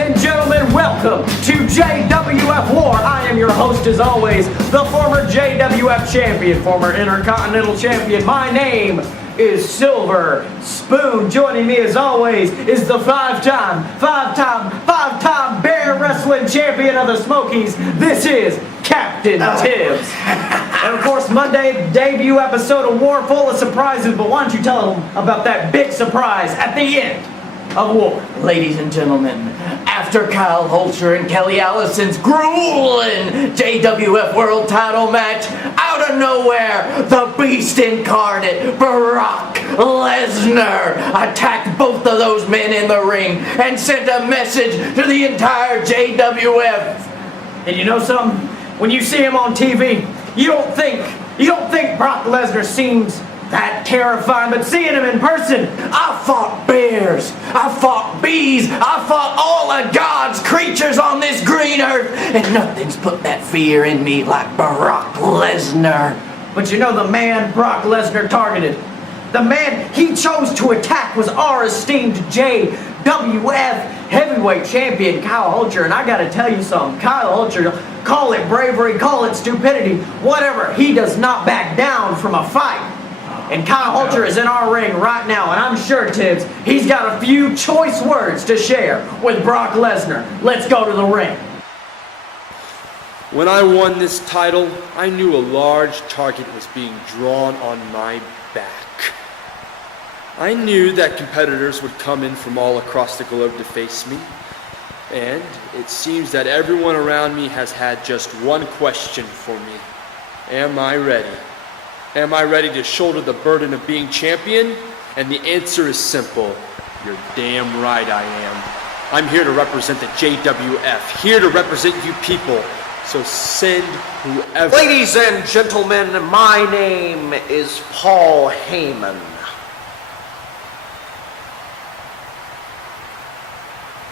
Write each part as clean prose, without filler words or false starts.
and gentlemen, welcome to JWF War. I am your host as always, the former JWF Champion, former Intercontinental Champion. My name is Silver Spoon. Joining me as always is the five-time bear wrestling champion of the Smokies. This is Captain Tibbs. And of course, Monday, debut episode of War, full of surprises, but why don't you tell them about that big surprise at the end of War? Ladies and gentlemen, after Kyle Hulcher and Kelly Allison's grueling JWF World Title match, out of nowhere, the Beast Incarnate, Brock Lesnar, attacked both of those men in the ring and sent a message to the entire JWF. And you know something? When you see him on TV, you don't think Brock Lesnar seems that terrifying, but seeing him in person, I fought bears, I fought bees, I fought all of God's creatures on this green earth, and nothing's put that fear in me like Brock Lesnar. But you know the man Brock Lesnar targeted, the man he chose to attack was our esteemed JWF Heavyweight Champion Kyle Hulcher. And I gotta tell you something, Kyle Hulcher, call it bravery, call it stupidity, whatever, he does not back down from a fight. And Kyle Hulcher is in our ring right now, and I'm sure, Tibbs, he's got a few choice words to share with Brock Lesnar. Let's go to the ring. When I won this title, I knew a large target was being drawn on my back. I knew that competitors would come in from all across the globe to face me, and it seems that everyone around me has had just one question for me. Am I ready? Am I ready to shoulder the burden of being champion? And the answer is simple. You're damn right I am. I'm here to represent the JWF, here to represent you people. So send whoever... Ladies and gentlemen, my name is Paul Heyman.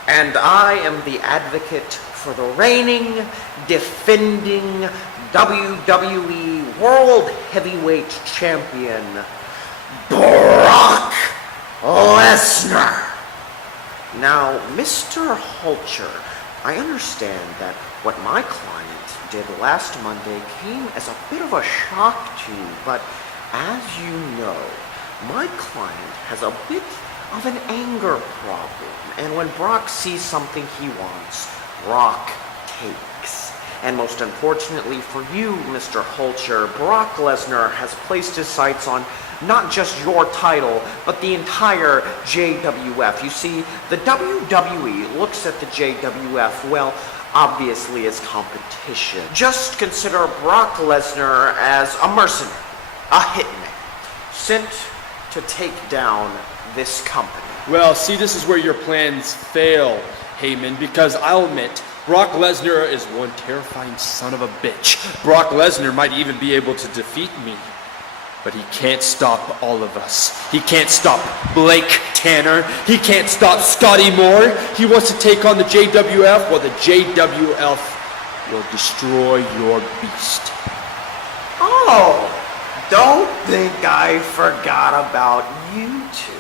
And I am the advocate for the reigning, defending WWE World Heavyweight Champion, Brock Lesnar. Now, Mr. Hulcher, I understand that what my client did last Monday came as a bit of a shock to you, but as you know, my client has a bit of an anger problem, and when Brock sees something he wants, Brock takes. And most unfortunately for you, Mr. Hulcher, Brock Lesnar has placed his sights on not just your title, but the entire JWF. You see, the WWE looks at the JWF, well, obviously as competition. Just consider Brock Lesnar as a mercenary, a hitman, sent to take down this company. Well, see, this is where your plans fail, Heyman, because I'll admit, Brock Lesnar is one terrifying son of a bitch. Brock Lesnar might even be able to defeat me, but he can't stop all of us. He can't stop Blake Tanner. He can't stop Scotty Moore. He wants to take on the JWF, well, the JWF will destroy your beast. Oh, don't think I forgot about you two.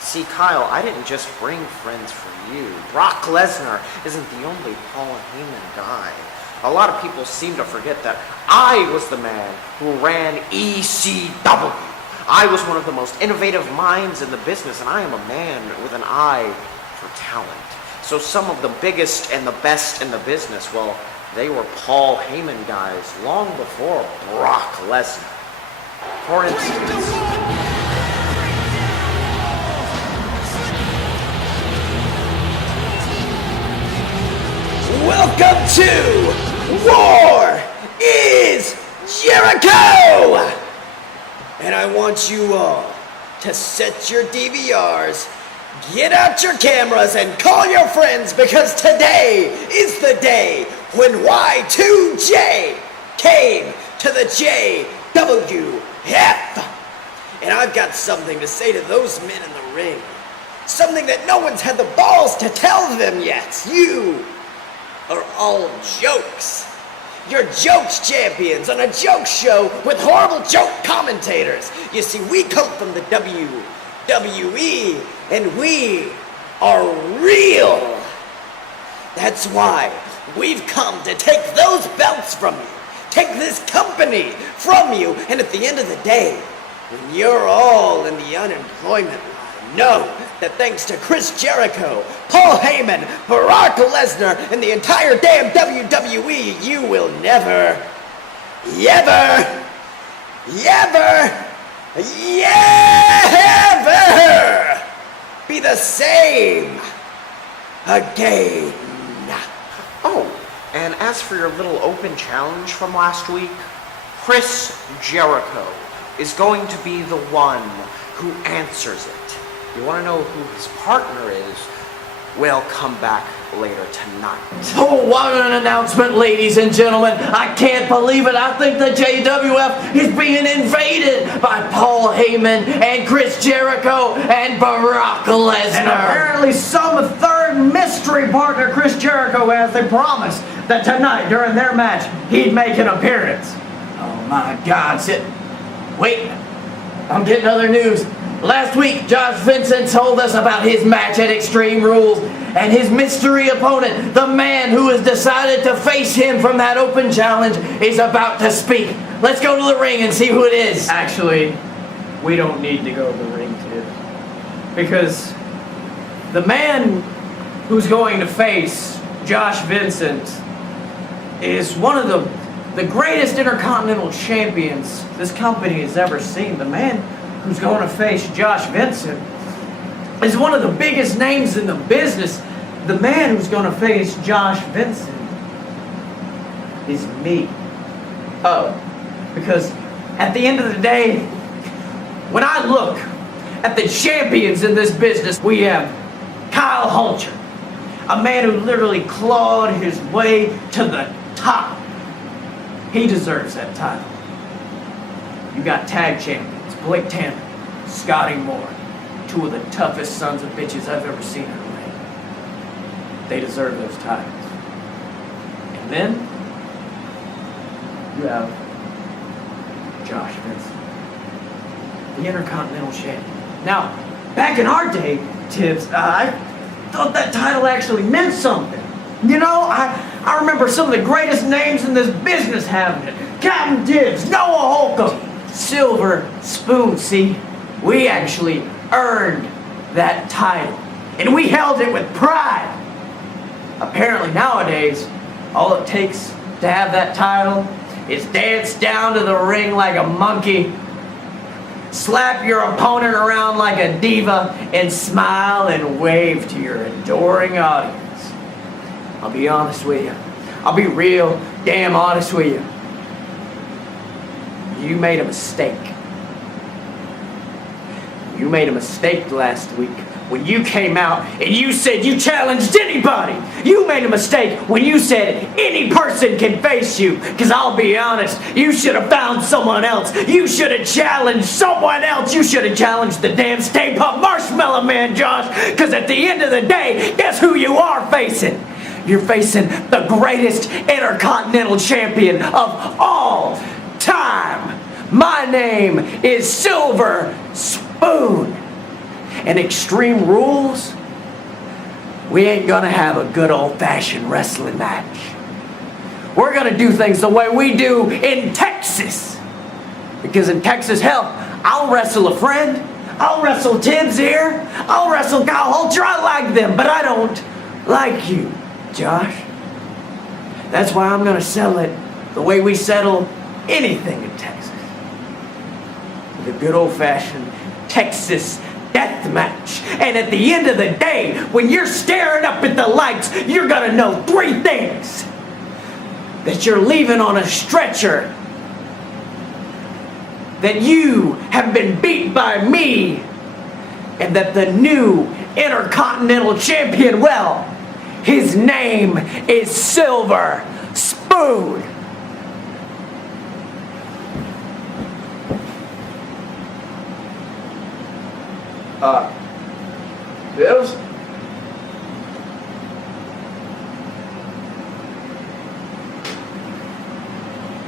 See, Kyle, I didn't just bring friends for you. Brock Lesnar isn't the only Paul Heyman guy. A lot of people seem to forget that I was the man who ran ECW. I was one of the most innovative minds in the business, and I am a man with an eye for talent. So some of the biggest and the best in the business, well, they were Paul Heyman guys long before Brock Lesnar. For instance... Welcome to War is Jericho! And I want you all to set your DVRs, get out your cameras, and call your friends, because today is the day when Y2J came to the JWF. And I've got something to say to those men in the ring. Something that no one's had the balls to tell them yet. You are all jokes. You're jokes champions on a joke show with horrible joke commentators. You see, we come from the WWE, and we are real. That's why we've come to take those belts from you, take this company from you, and at the end of the day, when you're all in the unemployment line, know that thanks to Chris Jericho, Paul Heyman, Brock Lesnar, and the entire damn WWE, you will never be the same again. Oh, and as for your little open challenge from last week, Chris Jericho is going to be the one who answers it. You want to know who his partner is? We'll come back later tonight. Oh, what an announcement, ladies and gentlemen. I can't believe it. I think the JWF is being invaded by Paul Heyman and Chris Jericho and Brock Lesnar. And apparently some third mystery partner, Chris Jericho, as they promised that tonight during their match, he'd make an appearance. Oh my God, wait, I'm getting other news. Last week, Josh Vintson told us about his match at Extreme Rules, and his mystery opponent, the man who has decided to face him from that open challenge, is about to speak. Let's go to the ring and see who it is. Actually, we don't need to go to the ring, Tibbs, because the man who's going to face Josh Vincent is one of the greatest Intercontinental Champions this company has ever seen. The man who's going to face Josh Vincent is one of the biggest names in the business. The man who's going to face Josh Vincent is me. Oh, because at the end of the day, when I look at the champions in this business, we have Kyle Hulcher, a man who literally clawed his way to the top. He deserves that title. You got tag champions. Blake Tanner, Scotty Moore, two of the toughest sons of bitches I've ever seen in a ring. They deserve those titles. And then, you have Josh Vincent, the Intercontinental Champion. Now, back in our day, Tibbs, I thought that title actually meant something. You know, I remember some of the greatest names in this business having it. Captain Tibbs, Noah Holcomb, Silver Spoon. See, we actually earned that title, and we held it with pride. Apparently nowadays, all it takes to have that title is dance down to the ring like a monkey, slap your opponent around like a diva, and smile and wave to your adoring audience. I'll be honest with you. I'll be real damn honest with you. You made a mistake. You made a mistake last week when you came out and you said you challenged anybody. You made a mistake when you said any person can face you. Because I'll be honest, you should have found someone else. You should have challenged someone else. You should have challenged the damn Stay Puft Marshmallow Man, Josh. Because at the end of the day, guess who you are facing? You're facing the greatest Intercontinental Champion of all time. My name is Silver Spoon. And Extreme Rules, we ain't gonna have a good old-fashioned wrestling match. We're gonna do things the way we do in Texas. Because in Texas, hell, I'll wrestle a friend. I'll wrestle Tibbs here. I'll wrestle Kyle Hulcher. I like them, but I don't like you, Josh. That's why I'm gonna settle it the way we settle anything in Texas. The good old-fashioned Texas death match. And at the end of the day, when you're staring up at the lights, you're gonna know three things. That you're leaving on a stretcher. That you have been beat by me. And that the new Intercontinental Champion, well, his name is Silver Spoon. Bills?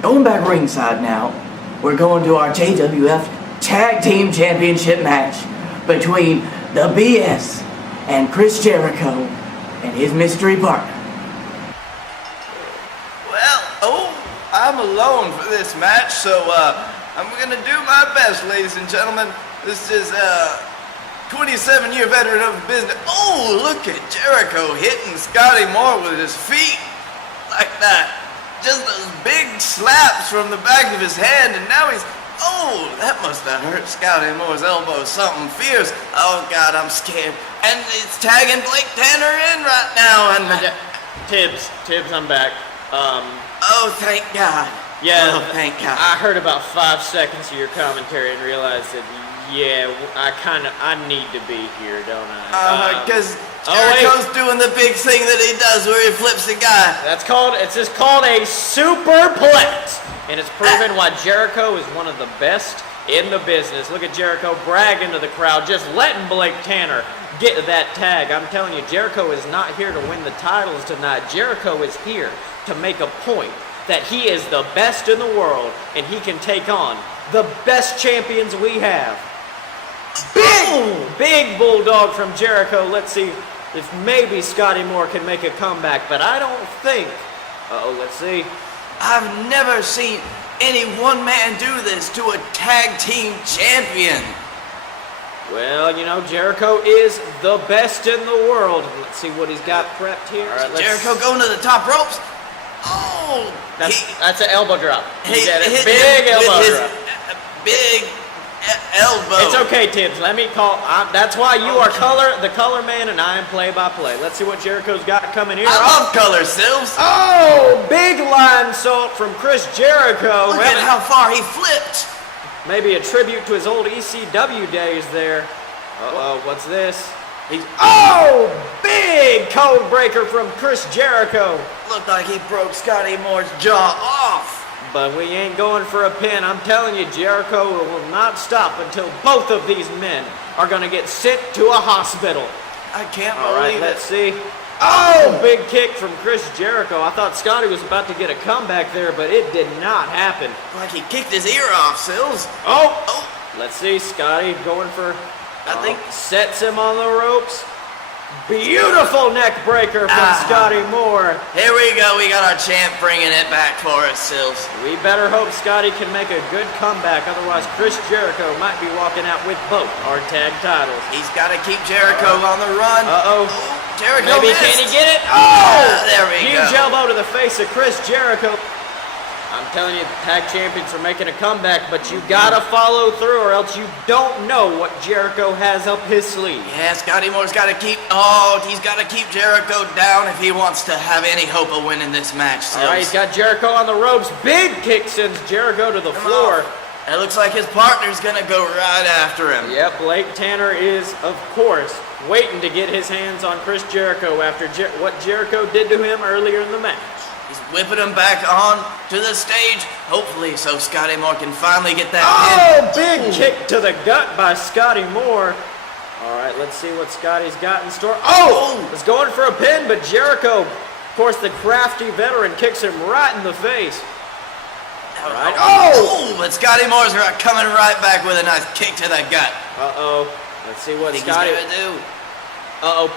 Going back ringside now, we're going to our JWF Tag Team Championship match between the BS and Chris Jericho and his mystery partner, I'm alone for this match, so I'm gonna do my best, ladies and gentlemen. This is 27-year veteran of the business. Oh, look at Jericho hitting Scotty Moore with his feet like that. Just those big slaps from the back of his head, and now he's... Oh, that must have hurt Scotty Moore's elbow something fierce. Oh, God, I'm scared. And it's tagging Blake Tanner in right now, and... Tibbs, I'm back. Oh, thank God. Yeah, oh, thank God. I heard about 5 seconds of your commentary and realized that, I need to be here, don't I? Because Jericho's doing the big thing that he does where he flips the guy. It's just called a superplex. And it's proven why Jericho is one of the best in the business. Look at Jericho bragging to the crowd, just letting Blake Tanner get that tag. I'm telling you, Jericho is not here to win the titles tonight. Jericho is here to make a point that he is the best in the world and he can take on the best champions we have. Big bulldog from Jericho. Let's see if maybe Scotty Moore can make a comeback, but I don't think. Let's see. I've never seen any one man do this to a tag team champion. Well, Jericho is the best in the world. Let's see what he's got prepped here. All right, Jericho going to the top ropes. Oh, that's an elbow drop. He got a hit big him elbow with his drop. Big elbow. It's okay, Tibbs. Let me call. That's why you are the color man, and I am play-by-play. Let's see what Jericho's got coming here. I love color, Sills. Oh, big line salt from Chris Jericho. Look at how far he flipped. Maybe a tribute to his old ECW days there. What's this? Big code breaker from Chris Jericho. Looked like he broke Scotty Moore's jaw off. But we ain't going for a pin. I'm telling you, Jericho will not stop until both of these men are going to get sent to a hospital. I can't believe it. All right, let's see. Big kick from Chris Jericho. I thought Scotty was about to get a comeback there, but it did not happen. Like he kicked his ear off, Sills. Let's see. Scotty going for... I think sets him on the ropes. Beautiful neck breaker from Scotty Moore. Here we go. We got our champ bringing it back for us, Sills. We better hope Scotty can make a good comeback. Otherwise, Chris Jericho might be walking out with both our tag titles. He's got to keep Jericho on the run. Jericho maybe missed. Can he get it? There we go. Huge elbow to the face of Chris Jericho. I'm telling you, the tag champions are making a comeback, but you gotta follow through or else you don't know what Jericho has up his sleeve. Yeah, Scotty Moore's got to keep, he's got to keep Jericho down if he wants to have any hope of winning this match. All right, he's got Jericho on the ropes. Big kick sends Jericho to the floor. It looks like his partner's gonna go right after him. Yep, Blake Tanner is, of course, waiting to get his hands on Chris Jericho after what Jericho did to him earlier in the match. He's whipping him back on to the stage, hopefully so Scotty Moore can finally get that pin. Big kick to the gut by Scotty Moore. All right, let's see what Scotty's got in store. It's going for a pin, but Jericho, of course, the crafty veteran, kicks him right in the face. All right. But Scotty Moore's coming right back with a nice kick to the gut. Let's see what Scotty's Scotty gonna do.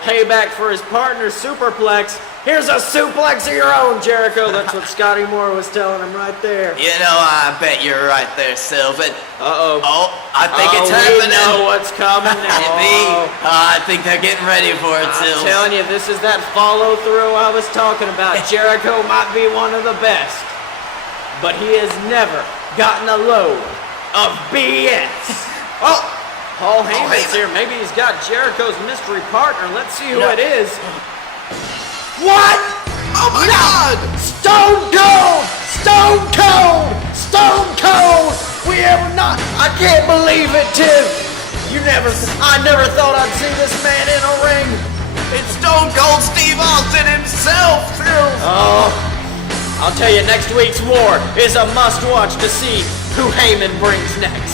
Payback for his partner, superplex. Here's a suplex of your own, Jericho. That's what Scotty Moore was telling him right there. I bet you're right there, Sil, but... I think it's happening. We know what's coming now. I think they're getting ready for it, Sil. I'm telling you, this is that follow-through I was talking about. Jericho might be one of the best, but he has never gotten a load of BS. Paul Heyman's here. Maybe he's got Jericho's mystery partner. Let's see who it is. What? Oh my God! Stone Cold! Stone Cold! Stone Cold! We have not. I can't believe it, Tim. I never thought I'd see this man in a ring. It's Stone Cold Steve Austin himself, Phil. I'll tell you, next week's War is a must-watch to see who Heyman brings next.